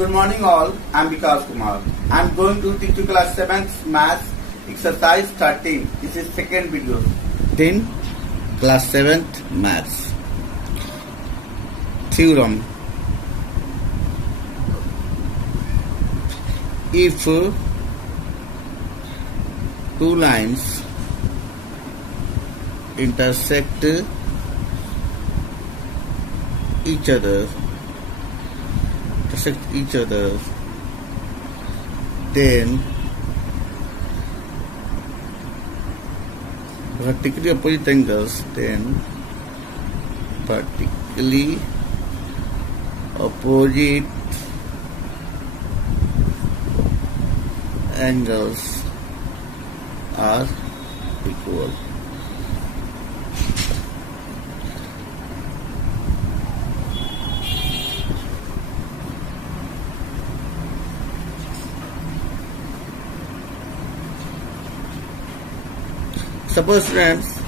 Good morning all, I am Vikas Kumar. I am going to teach you class 7th maths exercise 13. This is second video. 10 class 7th maths. Theorem. If two lines intersect each other, then vertically opposite angles, are equal. Suppose friends,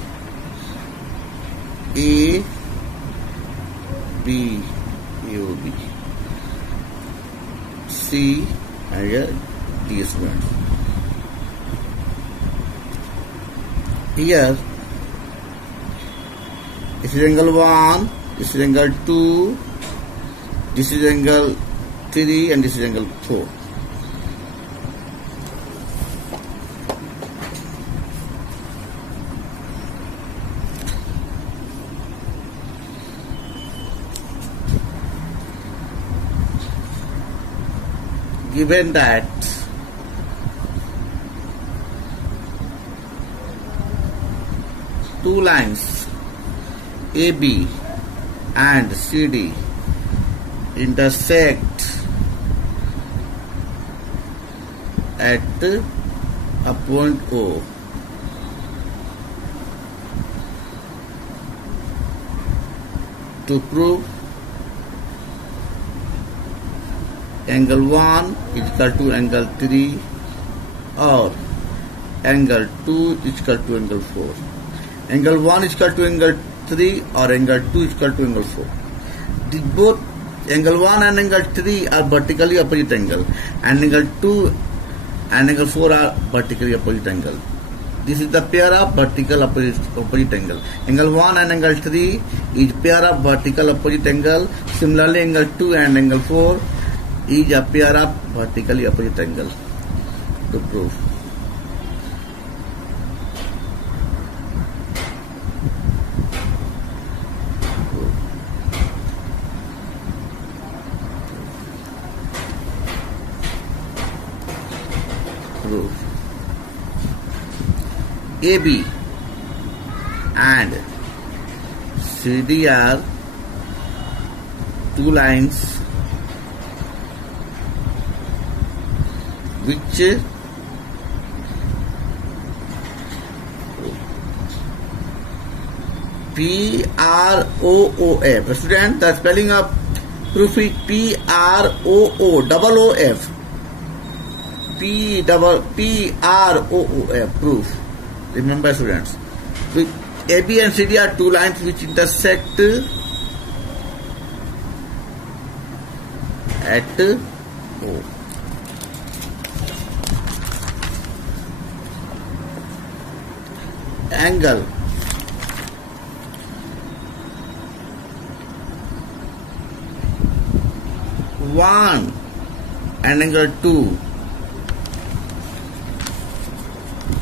A, B, AOB, C and here D students. Here, this is angle 1, this is angle 2, this is angle 3 and this is angle 4. Given that two lines AB and CD intersect at a point O, to prove angle 1 is equal to angle 3 or angle 2 is equal to angle 4. Angle 1 is equal to angle 3 or angle 2 is equal to angle 4. Both angle 1 and angle 3 are vertically opposite angle, and angle 2 and angle 4 are vertically opposite angle. This is the pair of vertical opposite angle. Angle 1 and angle 3 is pair of vertical opposite angle. Similarly, angle 2 and angle 4 is a pair of vertically opposite angle. To prove. AB and CD are two lines which PROOF. Student, the spelling of proof is PROO, double OF. PROOF, proof. Remember students, with AB and CD are two lines which intersect at O. Angle one and angle 2,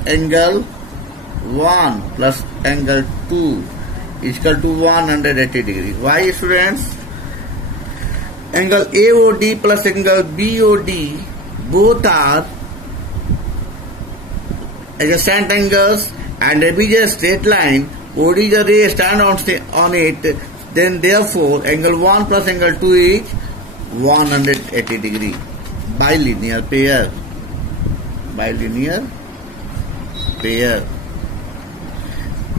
angle 1 plus angle 2 is equal to 180 degrees. Why, students? Angle AOD plus angle BOD both are adjacent angles, and AB is a straight line, OD is a ray stand on it, then therefore angle 1 plus angle 2 is 180 degree. Bilinear pair.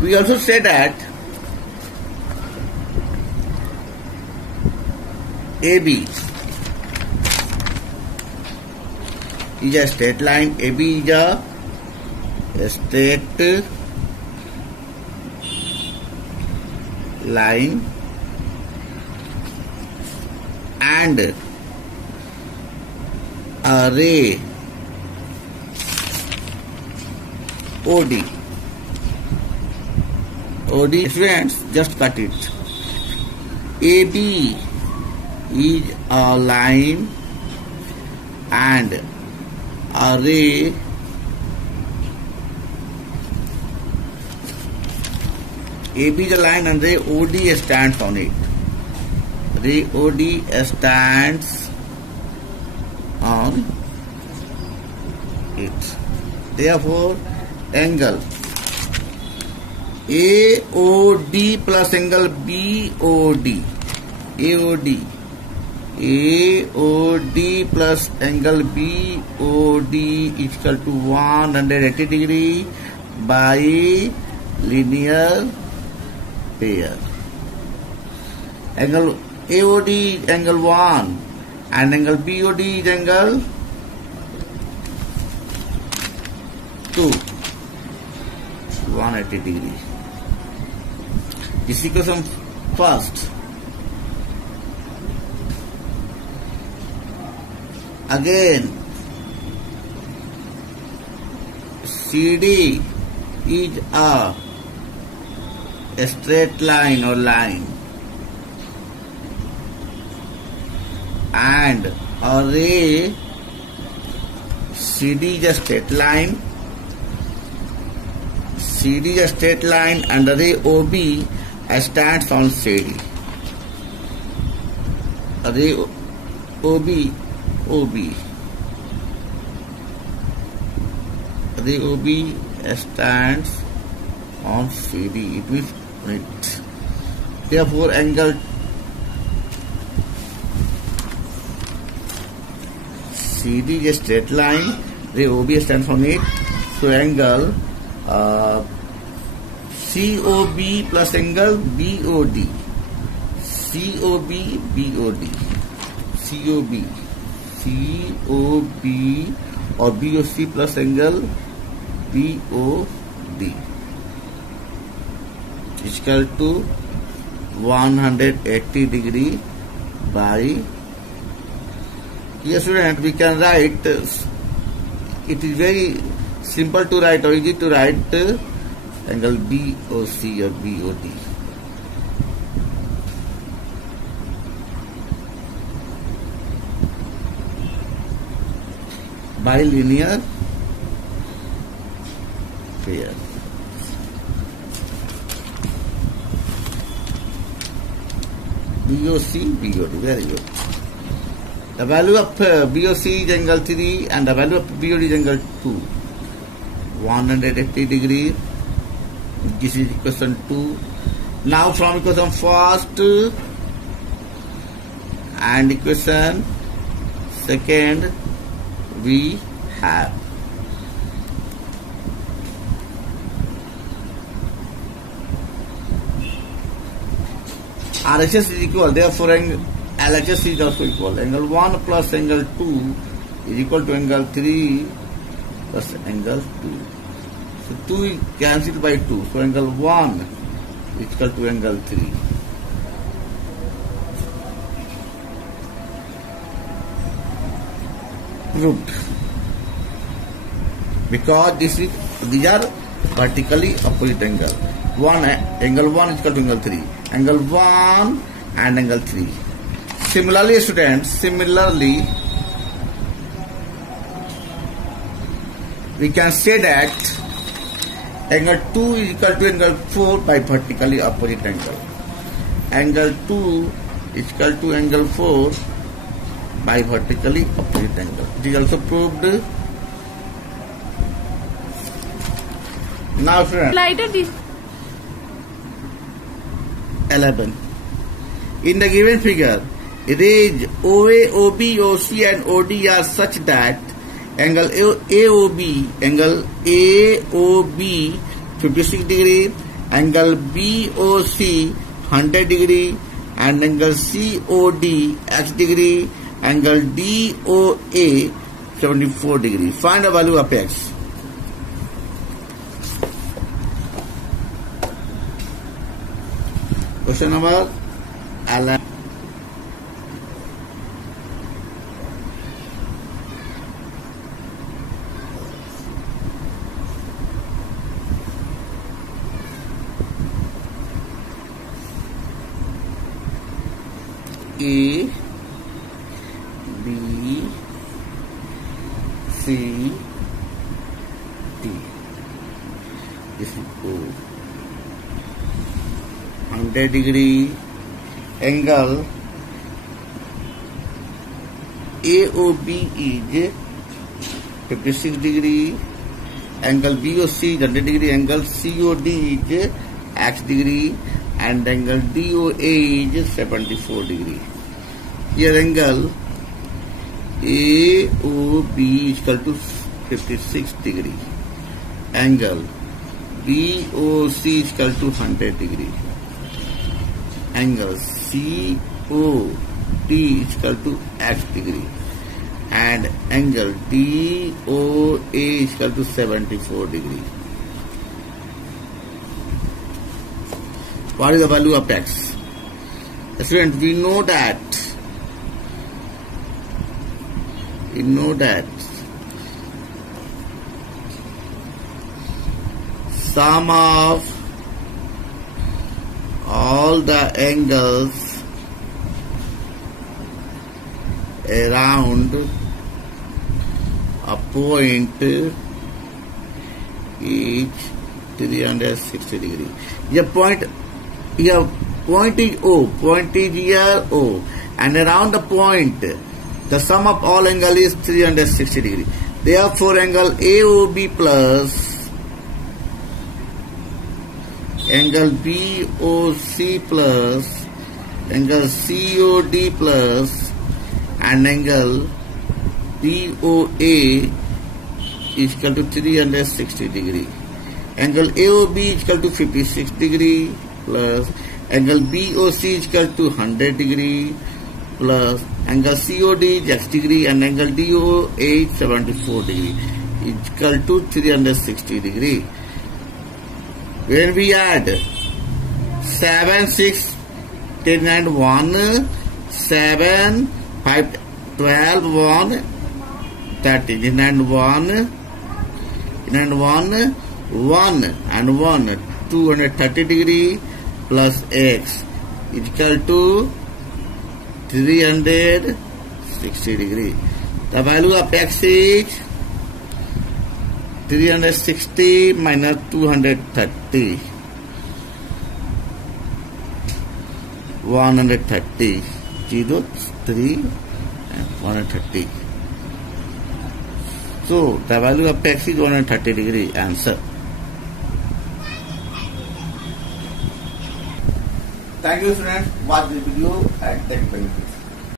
We also say that AB is a straight line. AB is a straight line and a ray OD. OD, friends, just cut it. AB is a line and a ray AB is a line and ray OD stands on it. Ray OD stands on it. Therefore, angle AOD plus angle BOD. AOD plus angle BOD is equal to 180 degree by linear pair. Angle AOD is angle 1 and angle BOD is angle 2. 180 degree. This is equation first. Again, CD is a straight line or line and a ray CD is a straight line. CD is a straight line and the ray OB stands on CD. Ray OB. Ray OB stands on CD. It means it. Therefore, angle CD is a straight line. Ray OB stands on it. So angle COB plus angle BOD. COB or BOC plus angle BOD is equal to 180 degree by. Yes, student, we can write. It is very simple to write or easy to write angle BOC or BOD. By linear pair. BOC, BOD, very good. The value of BOC is angle 3 and the value of BOD is angle 2. 180 degree. This is equation 2. Now from equation first and equation second we have RHS is equal, therefore LHS is also equal. Angle 1 plus angle 2 is equal to angle 3 plus angle 2. So 2 is cancelled by 2. So angle 1 is equal to angle 3. Proved. Because these are vertically opposite angle. Angle 1 is equal to angle 3. Angle 1 and angle 3. Similarly, students, we can say that angle 2 is equal to angle 4 by vertically opposite angle. Angle 2 is equal to angle 4 by vertically opposite angle. It is also proved. Now, friends, 11. In the given figure, rays OA, OB, OC and OD are such that angle AOB 56 degree, angle BOC 100 degree and angle COD X degree, angle DOA 74 degree. Find the value of X. Question number 11. A, B, C, D. This is O. 100 degree angle AOB is 56 degree. Angle BOC is 100 degree. Angle COD is X degree. And angle DOA is 74 degree. Here angle AOB is equal to 56 degree. Angle BOC is equal to 100 degree. Angle COD is equal to X degree. And angle DOA is equal to 74 degree. What is the value of X? Student, we know that sum of all the angles around a point is 360 degree. Here point is O. Point is here O. And around the point, the sum of all angle is 360 degree. Therefore, angle AOB plus angle BOC plus angle COD plus and angle DOA is equal to 360 degree. Angle AOB is equal to 56 degree plus angle BOC is equal to 100 degree plus angle COD is X degree and angle DOA is 74 degree is equal to 360 degree. When we add 7, 6, 10 and 1, 7, 5, 12, 1, 13 and 1 and 1, 1 and 1, 230 degree plus X is equal to 360 degree. The value of X is 360 minus 230. 130. 0, 3 and 130. So the value of X is 130 degree. Answer. Thank you, students. Watch the video and take benefits.